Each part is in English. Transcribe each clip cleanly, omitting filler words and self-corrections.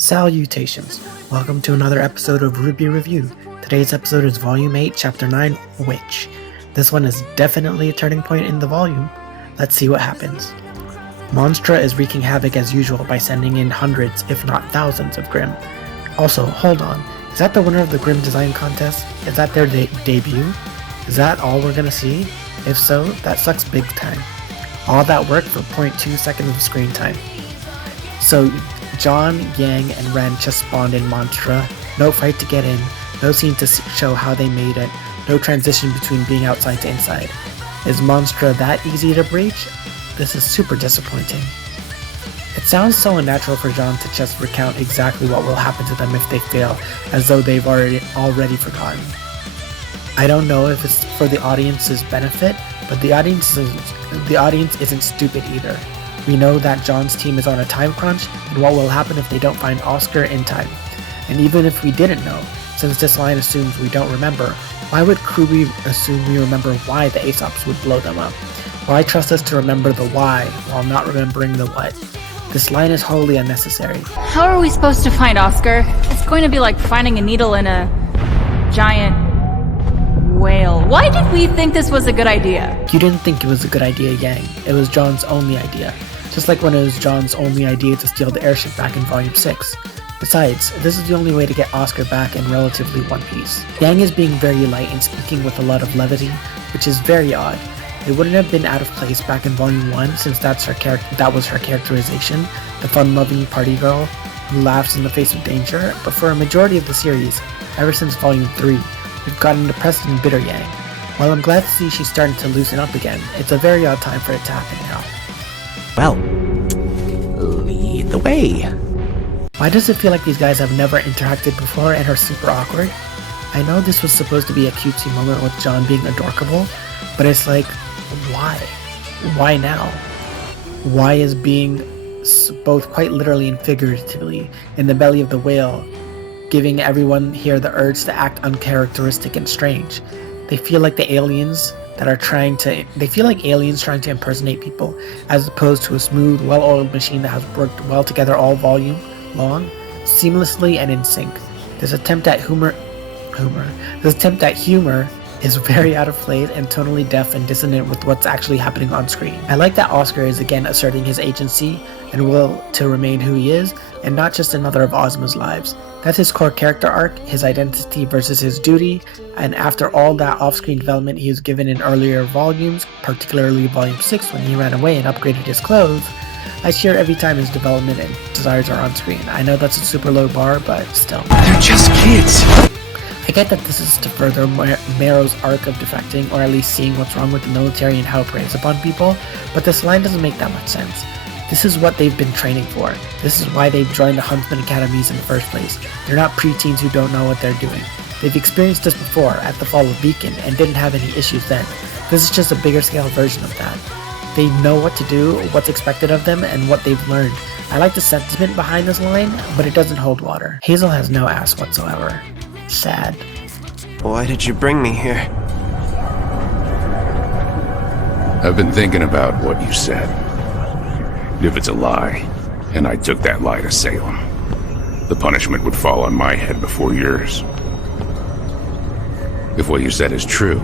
Salutations! Welcome to another episode of RWBY Review. Today's episode is Volume 8, Chapter 9, Witch. This one is definitely a turning point in the volume. Let's see what happens. Monstra is wreaking havoc as usual by sending in hundreds, if not thousands, of Grimm. Also, hold on, is that the winner of the Grimm Design Contest? Is that their debut? Is that all we're gonna see? If so, that sucks big time. All that work for 0.2 seconds of screen time. So, John, Yang, and Ren just spawned in Monstra. No fight to get in, no scene to show how they made it, no transition between being outside to inside. Is Monstra that easy to breach? This is super disappointing. It sounds so unnatural for John to just recount exactly what will happen to them if they fail, as though they've already forgotten. I don't know if it's for the audience's benefit, but the audience isn't stupid either. We know that John's team is on a time crunch, and what will happen if they don't find Oscar in time. And even if we didn't know, since this line assumes we don't remember, why would RWBY assume we remember why the Aesops would blow them up? Why trust us to remember the why while not remembering the what? This line is wholly unnecessary. How are we supposed to find Oscar? It's going to be like finding a needle in a giant whale. Why did we think this was a good idea? You didn't think it was a good idea, Yang. It was John's only idea. Just like when it was John's only idea to steal the airship back in Volume 6. Besides, this is the only way to get Oscar back in relatively one piece. Yang is being very light and speaking with a lot of levity, which is very odd. It wouldn't have been out of place back in Volume 1 since that was her characterization, the fun-loving party girl who laughs in the face of danger, but for a majority of the series, ever since Volume 3, we've gotten depressed and bitter Yang. While I'm glad to see she's starting to loosen up again, it's a very odd time for it to happen now. Well, lead the way. Why does it feel like these guys have never interacted before and are super awkward? I know this was supposed to be a cutesy moment with John being adorkable, but it's like, why? Why now? Why is being both quite literally and figuratively in the belly of the whale giving everyone here the urge to act uncharacteristic and strange? They feel like aliens trying to impersonate people, as opposed to a smooth, well-oiled machine that has worked well together all volume long, seamlessly and in sync. This attempt at humor is very out of place and tonally deaf and dissonant with what's actually happening on screen. I like that Oscar is again asserting his agency and will to remain who he is, and not just another of Ozma's lives. That's his core character arc, his identity versus his duty, and after all that off-screen development he was given in earlier volumes, particularly Volume 6 when he ran away and upgraded his clothes, I cheer every time his development and desires are on screen. I know that's a super low bar, but still. They're just kids. I get that this is to further Marrow's arc of defecting, or at least seeing what's wrong with the military and how it preys upon people, but this line doesn't make that much sense. This is what they've been training for. This is why they've joined the Huntsman Academies in the first place. They're not preteens who don't know what they're doing. They've experienced this before, at the fall of Beacon, and didn't have any issues then. This is just a bigger scale version of that. They know what to do, what's expected of them, and what they've learned. I like the sentiment behind this line, but it doesn't hold water. Hazel has no ass whatsoever. Sad. Why did you bring me here? I've been thinking about what you said. If it's a lie, and I took that lie to Salem, the punishment would fall on my head before yours. If what you said is true,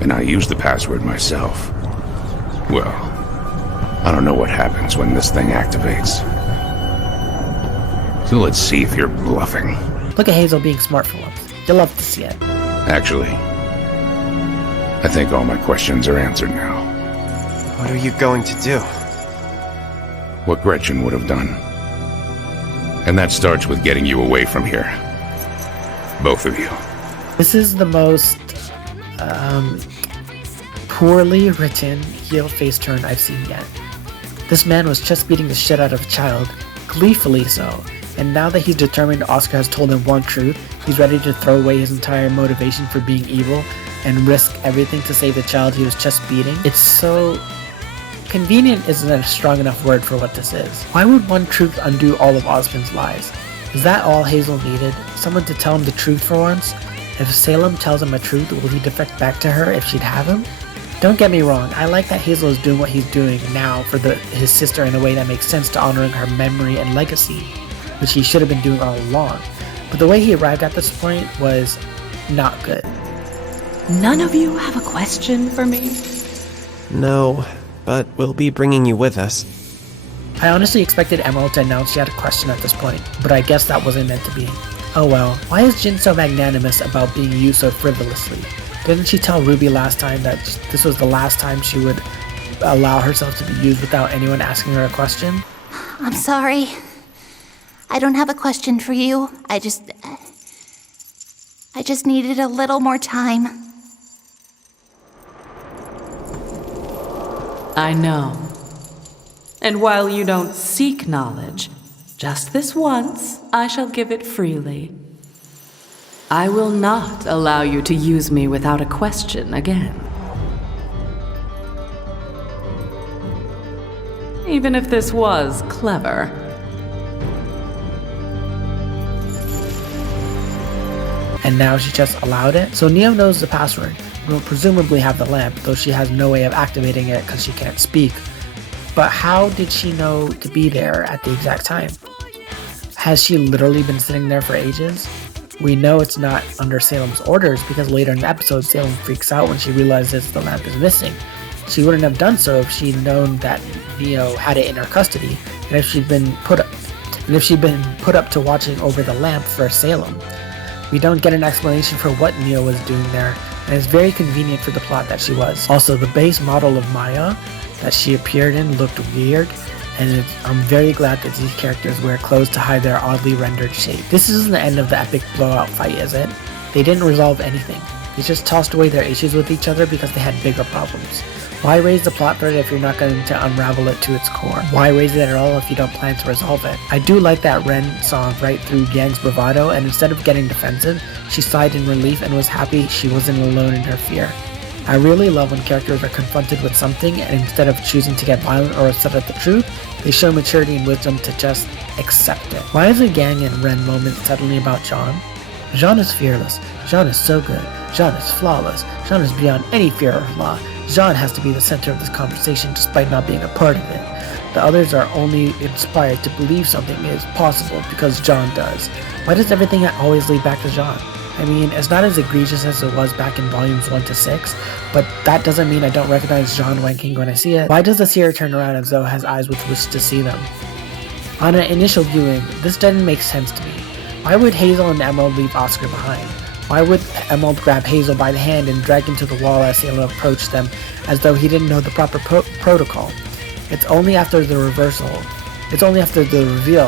and I use the password myself, well, I don't know what happens when this thing activates. So let's see if you're bluffing. Look at Hazel being smart for once. You'll love to see it. Actually, I think all my questions are answered now. What are you going to do? What Gretchen would have done. And that starts with getting you away from here. Both of you. This is the most poorly written heel face turn I've seen yet. This man was just beating the shit out of a child, gleefully so, and now that he's determined Oscar has told him one truth, he's ready to throw away his entire motivation for being evil and risk everything to save the child he was just beating. It's so... convenient isn't a strong enough word for what this is. Why would one truth undo all of Osmond's lies? Is that all Hazel needed? Someone to tell him the truth for once? If Salem tells him a truth, will he defect back to her if she'd have him? Don't get me wrong, I like that Hazel is doing what he's doing now for his sister in a way that makes sense to honoring her memory and legacy. which he should have been doing all along. But the way he arrived at this point was not good. None of you have a question for me? No, but we'll be bringing you with us. I honestly expected Emerald to announce she had a question at this point, but I guess that wasn't meant to be. Oh well, why is Jin so magnanimous about being used so frivolously? Didn't she tell Ruby last time that this was the last time she would allow herself to be used without anyone asking her a question? I'm sorry. I don't have a question for you. I just needed a little more time. I know. And while you don't seek knowledge, just this once, I shall give it freely. I will not allow you to use me without a question again. Even if this was clever. And now she just allowed it? So Neo knows the password, and will presumably have the lamp, though she has no way of activating it because she can't speak. But how did she know to be there at the exact time? Has she literally been sitting there for ages? We know it's not under Salem's orders because later in the episode, Salem freaks out when she realizes the lamp is missing. She wouldn't have done so if she'd known that Neo had it in her custody, and if she'd been put up to watching over the lamp for Salem. We don't get an explanation for what Neo was doing there, and it's very convenient for the plot that she was. Also, the base model of Maya that she appeared in looked weird, and I'm very glad that these characters wear clothes to hide their oddly rendered shape. This isn't the end of the epic blowout fight, is it? They didn't resolve anything. They just tossed away their issues with each other because they had bigger problems. Why raise the plot thread if you're not going to unravel it to its core? Why raise it at all if you don't plan to resolve it? I do like that Ren saw right through Yang's bravado, and instead of getting defensive, she sighed in relief and was happy she wasn't alone in her fear. I really love when characters are confronted with something, and instead of choosing to get violent or upset at the truth, they show maturity and wisdom to just accept it. Why is the Yang and Ren moment suddenly about Jean? Jean is fearless. Jean is so good. Jean is flawless. Jean is beyond any fear or flaw. Jean has to be the center of this conversation despite not being a part of it. The others are only inspired to believe something is possible because Jean does. Why does everything always lead back to Jean? I mean, it's not as egregious as it was back in volumes 1 to 6, but that doesn't mean I don't recognize Jean wanking when I see it. Why does the seer turn around as though it has eyes with which to see them? On an initial viewing, this doesn't make sense to me. Why would Hazel and Emerald leave Oscar behind? Why would Emerald grab Hazel by the hand and drag him to the wall as Salem approached them as though he didn't know the proper protocol? It's only after the reveal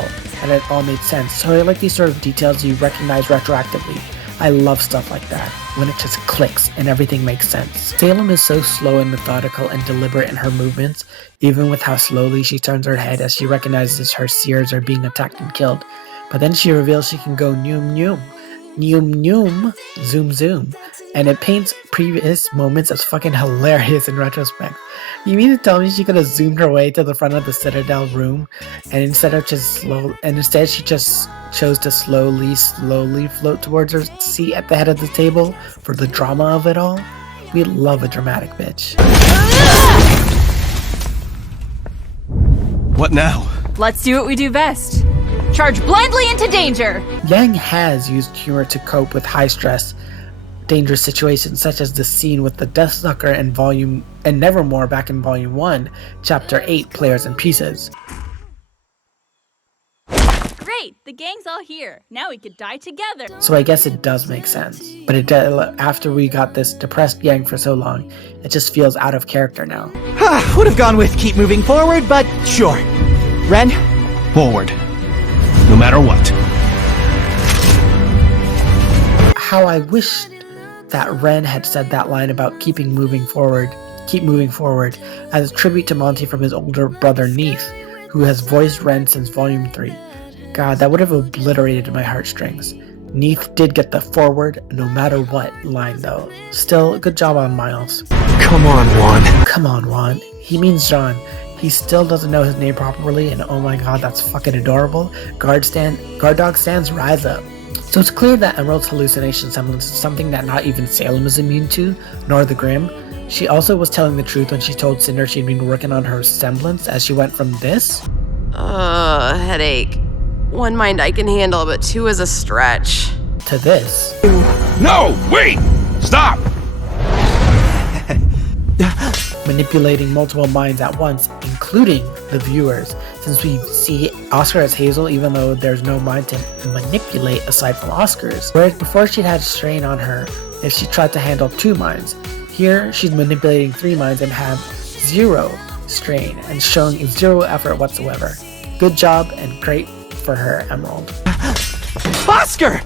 that it all made sense, so I like these sort of details you recognize retroactively. I love stuff like that, when it just clicks and everything makes sense. Salem is so slow and methodical and deliberate in her movements, even with how slowly she turns her head as she recognizes her seers are being attacked and killed. But then she reveals she can go noom noom. Noom noom, zoom zoom, and it paints previous moments as fucking hilarious in retrospect. You mean to tell me she could have zoomed her way to the front of the Citadel room, and instead she just chose to slowly float towards her seat at the head of the table for the drama of it all? We love a dramatic bitch. What now? Let's do what we do best. Charge blindly into danger! Yang has used humor to cope with high-stress, dangerous situations such as the scene with the Deathsucker and Nevermore back in Volume 1, Chapter 8, Players and Pieces. Great! The gang's all here. Now we could die together. So I guess it does make sense. But after we got this depressed Yang for so long, it just feels out of character now. Would have gone with keep moving forward, but sure. Ren, forward. No matter what. How I wished that Ren had said that line about keep moving forward, as a tribute to Monty from his older brother Neith, who has voiced Ren since Volume 3. God, that would have obliterated my heartstrings. Neith did get the forward, no matter what line though. Still, good job on Miles. Come on, Juan. Come on, Juan. He means John. He still doesn't know his name properly, and oh my god, that's fucking adorable. Guard dog stands rise up. So it's clear that Emerald's hallucination semblance is something that not even Salem is immune to, nor the Grimm. She also was telling the truth when she told Cinder she'd been working on her semblance as she went from this Headache. One mind I can handle, but two is a stretch. To this. No! Wait! Stop! Manipulating multiple minds at once, including the viewers, since we see Oscar as Hazel even though there's no mind to manipulate aside from Oscar's. Whereas before she'd had strain on her if she tried to handle 2 minds. Here she's manipulating 3 minds and have 0 strain and showing 0 effort whatsoever. Good job and great for her, Emerald. Oscar!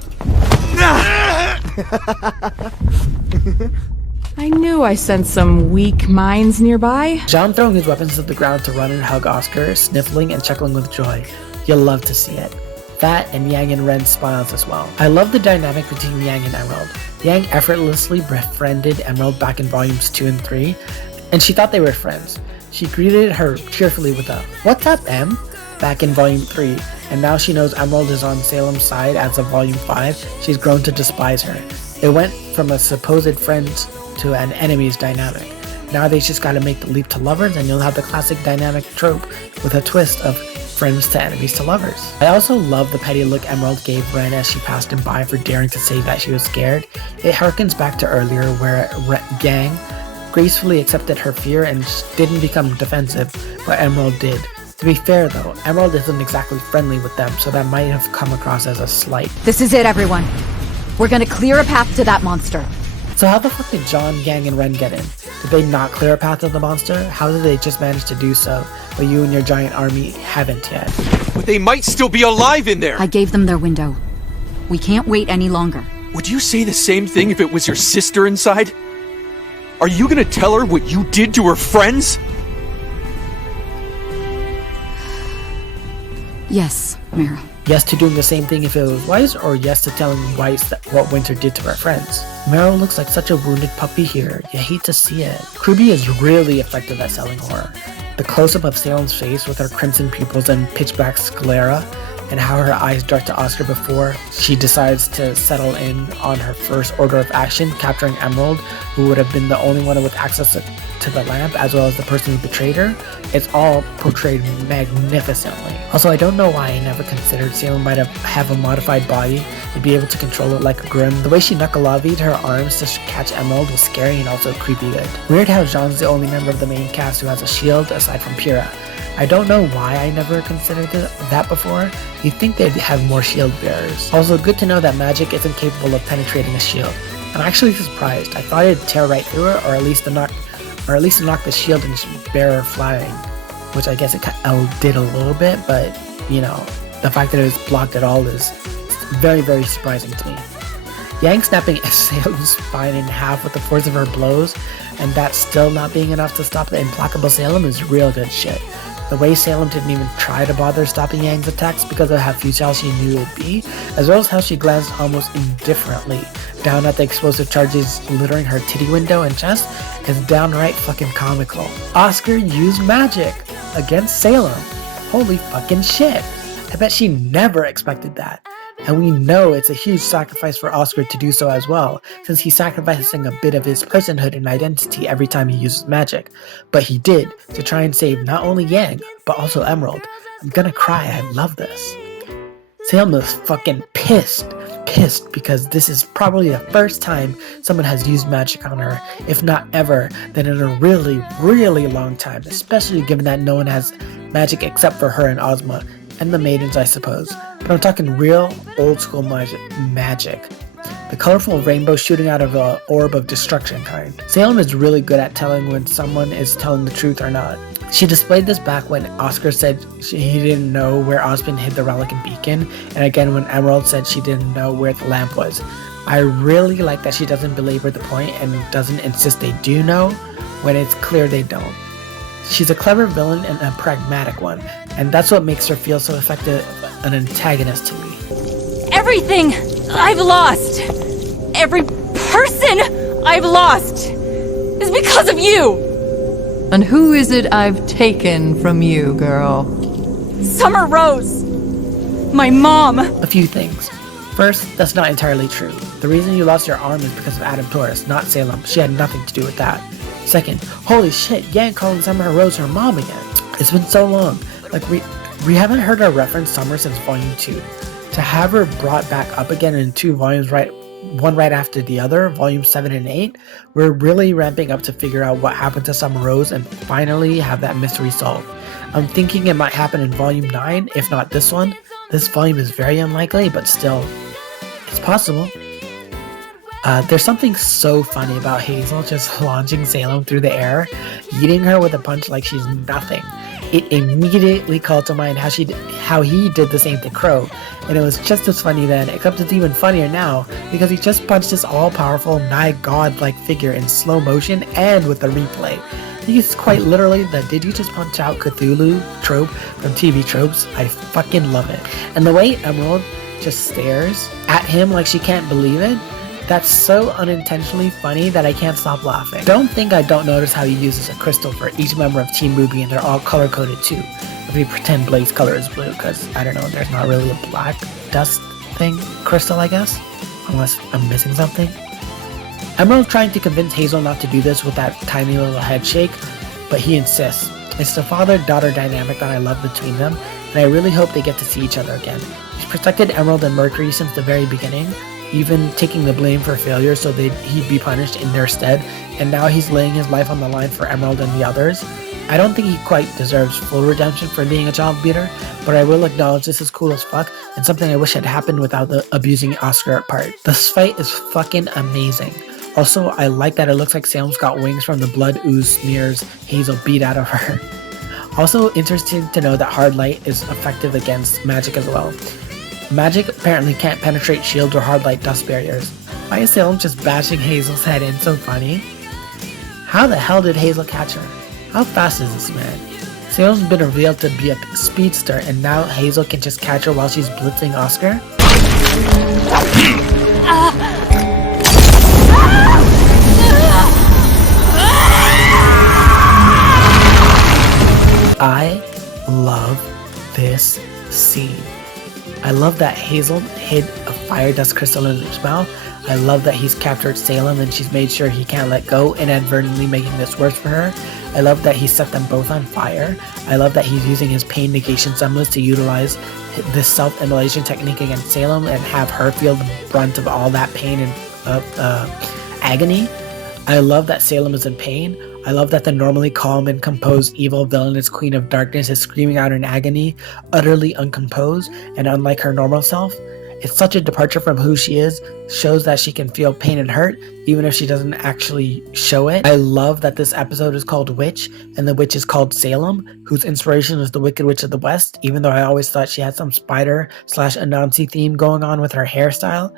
I knew I sensed some weak minds nearby. Jean throwing his weapons to the ground to run and hug Oscar, sniffling and chuckling with joy. You'll love to see it. That and Yang and Ren's smiles as well. I love the dynamic between Yang and Emerald. Yang effortlessly befriended Emerald back in volumes 2 and 3, and she thought they were friends. She greeted her cheerfully with a "What's up, Em?" back in volume 3, and now she knows Emerald is on Salem's side as of volume 5. She's grown to despise her. It went from a supposed friends to an enemies dynamic. Now they just gotta make the leap to lovers, and you'll have the classic dynamic trope with a twist of friends to enemies to lovers. I also love the petty look Emerald gave Ren as she passed him by for daring to say that she was scared. It harkens back to earlier where Gang gracefully accepted her fear and didn't become defensive, but Emerald did. To be fair though, Emerald isn't exactly friendly with them, so that might have come across as a slight. This is it, everyone. We're gonna clear a path to that monster. So how the fuck did John, Gang, and Ren get in? Did they not clear a path to the monster? How did they just manage to do so, but you and your giant army haven't yet? But they might still be alive in there! I gave them their window. We can't wait any longer. Would you say the same thing if it was your sister inside? Are you gonna tell her what you did to her friends? Yes, Mira. Yes to doing the same thing if it was Weiss, or yes to telling Weiss what Winter did to her friends? Meryl looks like such a wounded puppy here. You hate to see it. RWBY is really effective at selling horror. The close-up of Salem's face with her crimson pupils and pitch-black sclera, and how her eyes dart to Oscar before she decides to settle in on her first order of action, capturing Emerald, who would have been the only one with access to the lamp, as well as the person who betrayed her. It's all portrayed magnificently. Also, I don't know why I never considered Salem might have a modified body and be able to control it like a Grim. The way she knuckle-lobbied her arms to catch Emerald was scary and also creepy good. Weird how Jean's the only member of the main cast who has a shield aside from Pyrrha. I don't know why I never considered that before. You'd think they'd have more shield bearers. Also, good to know that magic isn't capable of penetrating a shield. I'm actually surprised. I thought it'd tear right through it, or at least to knock the shield and bearer flying, which I guess it did a little bit, but you know, the fact that it was blocked at all is very, very surprising to me. Yang snapping Salem's spine in half with the force of her blows, and that still not being enough to stop the implacable Salem is real good shit. The way Salem didn't even try to bother stopping Yang's attacks because of how futile she knew it would be, as well as how she glanced almost indifferently down at the explosive charges littering her titty window and chest, is downright fucking comical. Oscar used magic against Salem. Holy fucking shit. I bet she never expected that. And we know it's a huge sacrifice for Oscar to do so as well, since he's sacrificing a bit of his personhood and identity every time he uses magic. But he did, to try and save not only Yang, but also Emerald. I'm gonna cry, I love this. Salem is fucking pissed because this is probably the first time someone has used magic on her, if not ever, then in a really, really long time, especially given that no one has magic except for her and Ozma, and the maidens, I suppose. But I'm talking real, old-school magic. The colorful rainbow shooting out of an orb of destruction kind. Salem is really good at telling when someone is telling the truth or not. She displayed this back when Oscar said he didn't know where Osmond hid the relic and beacon, and again when Emerald said she didn't know where the lamp was. I really like that she doesn't belabor the point and doesn't insist they do know when it's clear they don't. She's a clever villain and a pragmatic one, and that's what makes her feel so effective an antagonist to me. Everything I've lost, every person I've lost, is because of you! And who is it I've taken from you, girl? Summer Rose! My mom! A few things. First, that's not entirely true. The reason you lost your arm is because of Adam Taurus, not Salem. She had nothing to do with that. Second, holy shit, Yang calling Summer Rose her mom again. It's been so long. Like, We haven't heard her reference Summer since Volume 2. To have her brought back up again in 2 volumes, one right after the other, Volumes 7 and 8, we're really ramping up to figure out what happened to Summer Rose and finally have that mystery solved. I'm thinking it might happen in Volume 9, if not this one. This volume is very unlikely, but still, it's possible. There's something so funny about Hazel just launching Salem through the air, eating her with a punch like she's nothing. It immediately called to mind how he did the same to Crow, and it was just as funny then, except it's even funnier now, because he just punched this all-powerful, nigh god-like figure in slow motion and with the replay. He's quite literally the "did you just punch out Cthulhu" trope from TV tropes. I fucking love it. And the way Emerald just stares at him like she can't believe it, that's so unintentionally funny that I can't stop laughing. Don't think I don't notice how he uses a crystal for each member of Team RWBY, and they're all color-coded too. If we pretend Blake's color is blue, because, I don't know, there's not really a black dust thing, crystal I guess, unless I'm missing something. Emerald trying to convince Hazel not to do this with that tiny little head shake, but he insists. It's the father-daughter dynamic that I love between them, and I really hope they get to see each other again. He's protected Emerald and Mercury since the very beginning, even taking the blame for failure so he'd be punished in their stead, and now he's laying his life on the line for Emerald and the others. I don't think he quite deserves full redemption for being a child beater, but I will acknowledge this is cool as fuck, and something I wish had happened without the abusing Oscar part. This fight is fucking amazing. Also, I like that it looks like Salem's got wings from the blood ooze smears Hazel beat out of her. Also interesting to know that hard light is effective against magic as well. Magic apparently can't penetrate shields or hard light dust barriers. Why is Salem just bashing Hazel's head in? So funny. How the hell did Hazel catch her? How fast is this man? Salem's been revealed to be a speedster, and now Hazel can just catch her while she's blitzing Oscar? I love this scene. I love that Hazel hid a fire dust crystal in his mouth. I love that he's captured Salem and she's made sure he can't let go, inadvertently making this worse for her. I love that he set them both on fire. I love that he's using his pain negation semblance to utilize this self-immolation technique against Salem and have her feel the brunt of all that pain and agony. I love that Salem is in pain. I love that the normally calm and composed evil villainous Queen of Darkness is screaming out in agony, utterly uncomposed and unlike her normal self. It's such a departure from who she is, shows that she can feel pain and hurt, even if she doesn't actually show it. I love that this episode is called Witch, and the witch is called Salem, whose inspiration is the Wicked Witch of the West, even though I always thought she had some spider/Anansi theme going on with her hairstyle.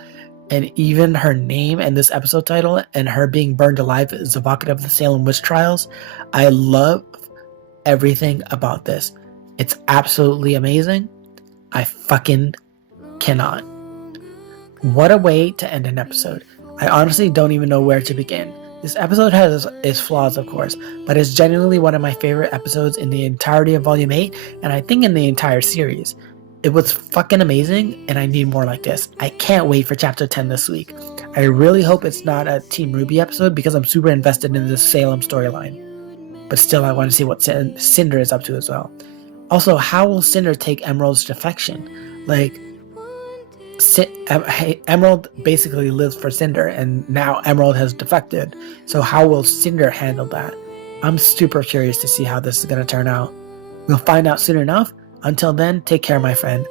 And even her name and this episode title and her being burned alive is evocative of the Salem witch trials. I love everything about this. It's absolutely amazing. I fucking cannot. What a way to end an episode. I honestly don't even know where to begin. This episode has its flaws, of course, but it's genuinely one of my favorite episodes in the entirety of Volume 8, and I think in the entire series. It was fucking amazing, and I need more like this. I can't wait for Chapter 10 this week. I really hope it's not a Team RWBY episode because I'm super invested in this Salem storyline. But still, I want to see what Cinder is up to as well. Also, how will Cinder take Emerald's defection? Like, Emerald basically lives for Cinder, and now Emerald has defected. So how will Cinder handle that? I'm super curious to see how this is going to turn out. We'll find out soon enough. Until then, take care, my friend.